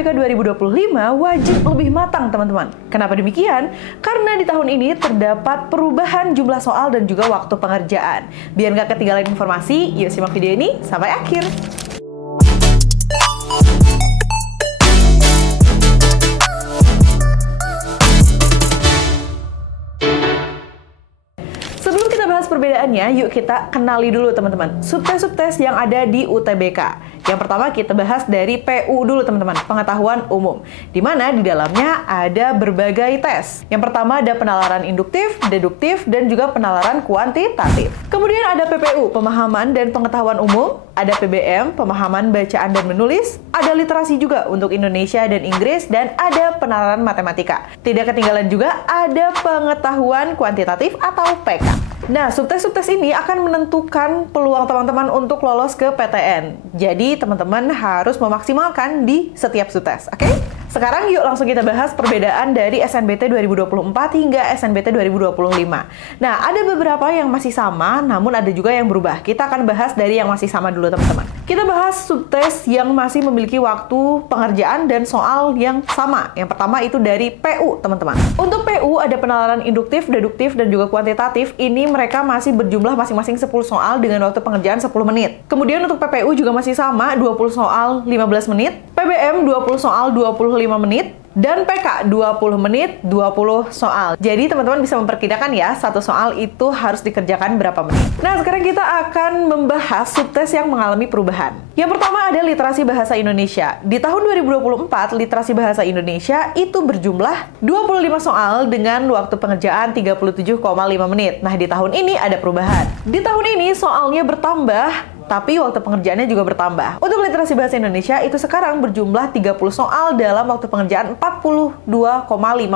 UTBK 2025 wajib lebih matang, teman-teman. Kenapa demikian? Karena di tahun ini terdapat perubahan jumlah soal dan juga waktu pengerjaan. Biar nggak ketinggalan informasi, yuk simak video ini sampai akhir. Sebelum kita bahas perbedaannya, yuk kita kenali dulu teman-teman subtes-subtes yang ada di UTBK. Yang pertama kita bahas dari PU dulu teman-teman, pengetahuan umum. Di mana di dalamnya ada berbagai tes. Yang pertama ada penalaran induktif, deduktif, dan juga penalaran kuantitatif. Kemudian ada PPU, pemahaman dan pengetahuan umum. Ada PBM, pemahaman bacaan dan menulis. Ada literasi juga untuk Indonesia dan Inggris. Dan ada penalaran matematika. Tidak ketinggalan juga ada pengetahuan kuantitatif atau PK. Nah, subtes-subtes ini akan menentukan peluang teman-teman untuk lolos ke PTN. Jadi, teman-teman harus memaksimalkan di setiap subtes, oke? Sekarang yuk langsung kita bahas perbedaan dari SNBT 2024 hingga SNBT 2025. Nah, ada beberapa yang masih sama, namun ada juga yang berubah. Kita akan bahas dari yang masih sama dulu, teman-teman. Kita bahas subtes yang masih memiliki waktu pengerjaan dan soal yang sama. Yang pertama itu dari PU, teman-teman. Untuk PU ada penalaran induktif, deduktif, dan juga kuantitatif. Ini mereka masih berjumlah masing-masing 10 soal dengan waktu pengerjaan 10 menit. Kemudian untuk PPU juga masih sama, 20 soal 15 menit. PBM 20 soal 25 menit. Dan PK 20 menit 20 soal. Jadi teman-teman bisa memperkirakan ya, satu soal itu harus dikerjakan berapa menit. Nah, sekarang kita akan membahas subtes yang mengalami perubahan. Yang pertama ada literasi bahasa Indonesia. Di tahun 2024, literasi bahasa Indonesia itu berjumlah 25 soal dengan waktu pengerjaan 37,5 menit. Nah, di tahun ini ada perubahan. Di tahun ini soalnya bertambah, tapi waktu pengerjaannya juga bertambah. Untuk literasi bahasa Indonesia itu sekarang berjumlah 30 soal dalam waktu pengerjaan 42,5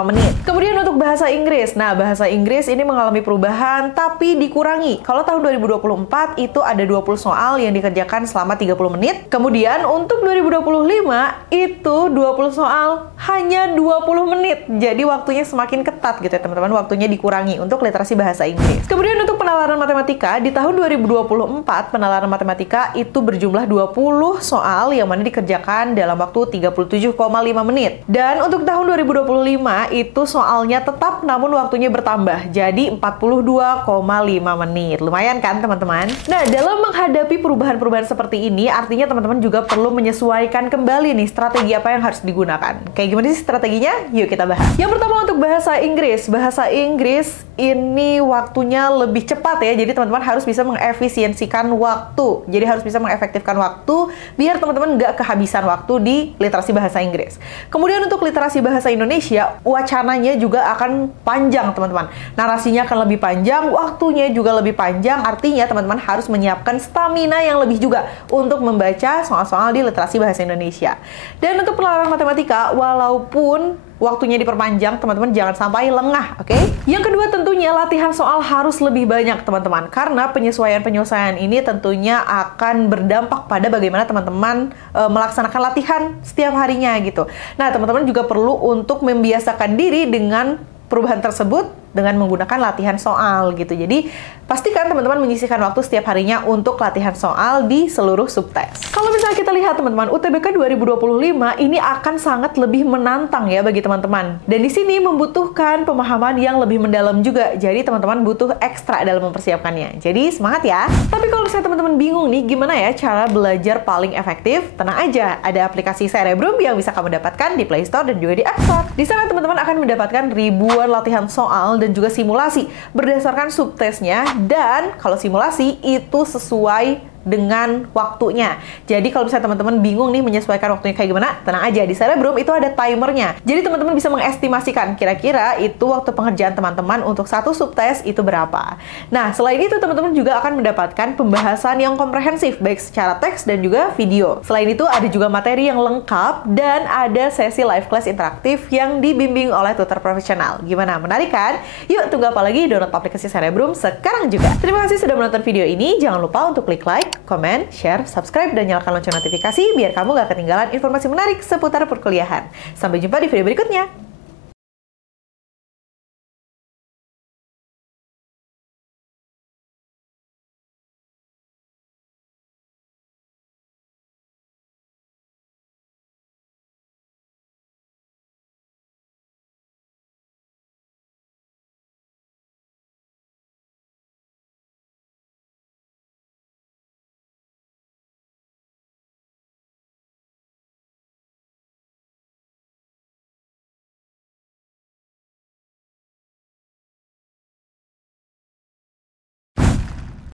menit. Kemudian untuk bahasa Inggris. Nah, bahasa Inggris ini mengalami perubahan tapi dikurangi. Kalau tahun 2024 itu ada 20 soal yang dikerjakan selama 30 menit. Kemudian untuk 2025 itu 20 soal hanya 20 menit. Jadi waktunya semakin ketat gitu ya, teman-teman. Waktunya dikurangi untuk literasi bahasa Inggris. Kemudian untuk penalaran matematika di tahun 2024 penalaran matematika itu berjumlah 20 soal yang mana dikerjakan dalam waktu 37,5 menit. Dan untuk tahun 2025 itu soalnya tetap namun waktunya bertambah. Jadi 42,5 menit. Lumayan kan teman-teman? Nah, dalam menghadapi perubahan-perubahan seperti ini artinya teman-teman juga perlu menyesuaikan kembali nih strategi apa yang harus digunakan. Kayak gimana sih strateginya? Yuk kita bahas. Yang pertama untuk bahasa Inggris. Bahasa Inggris ini waktunya lebih cepat ya. Jadi teman-teman harus bisa mengefisiensikan waktu. Jadi harus bisa mengefektifkan waktu biar teman-teman nggak kehabisan waktu di literasi bahasa Inggris. Kemudian untuk literasi bahasa Indonesia, wacananya juga akan panjang, teman-teman. Narasinya akan lebih panjang, waktunya juga lebih panjang. Artinya teman-teman harus menyiapkan stamina yang lebih juga untuk membaca soal-soal di literasi bahasa Indonesia. Dan untuk penalaran matematika, walaupun waktunya diperpanjang, teman-teman jangan sampai lengah, oke? Yang kedua tentunya latihan soal harus lebih banyak, teman-teman. Karena penyesuaian-penyesuaian ini tentunya akan berdampak pada bagaimana teman-teman melaksanakan latihan setiap harinya gitu. Nah, teman-teman juga perlu untuk membiasakan diri dengan perubahan tersebut dengan menggunakan latihan soal gitu. Jadi pastikan teman-teman menyisihkan waktu setiap harinya untuk latihan soal di seluruh subtes. Kalau misalnya kita lihat teman-teman, UTBK 2025 ini akan sangat lebih menantang ya bagi teman-teman. Dan di sini membutuhkan pemahaman yang lebih mendalam juga. Jadi teman-teman butuh ekstra dalam mempersiapkannya. Jadi semangat ya. Tapi kalau misalnya teman-teman bingung nih gimana ya cara belajar paling efektif, tenang aja. Ada aplikasi Cerebrum yang bisa kamu dapatkan di Play Store dan juga di App Store. Di sana teman-teman akan mendapatkan ribuan latihan soal dan juga simulasi berdasarkan subtesnya, dan kalau simulasi itu sesuai dengan waktunya. Jadi kalau misalnya teman-teman bingung nih menyesuaikan waktunya kayak gimana, tenang aja, di Cerebrum itu ada timernya. Jadi teman-teman bisa mengestimasikan kira-kira itu waktu pengerjaan teman-teman untuk satu subtes itu berapa. Nah, selain itu teman-teman juga akan mendapatkan pembahasan yang komprehensif baik secara teks dan juga video. Selain itu ada juga materi yang lengkap dan ada sesi live class interaktif yang dibimbing oleh tutor profesional. Gimana, menarik kan? Yuk, tunggu apa lagi? Download aplikasi Cerebrum sekarang juga. Terima kasih sudah menonton video ini. Jangan lupa untuk klik like, komen, share, subscribe, dan nyalakan lonceng notifikasi biar kamu gak ketinggalan informasi menarik seputar perkuliahan. Sampai jumpa di video berikutnya.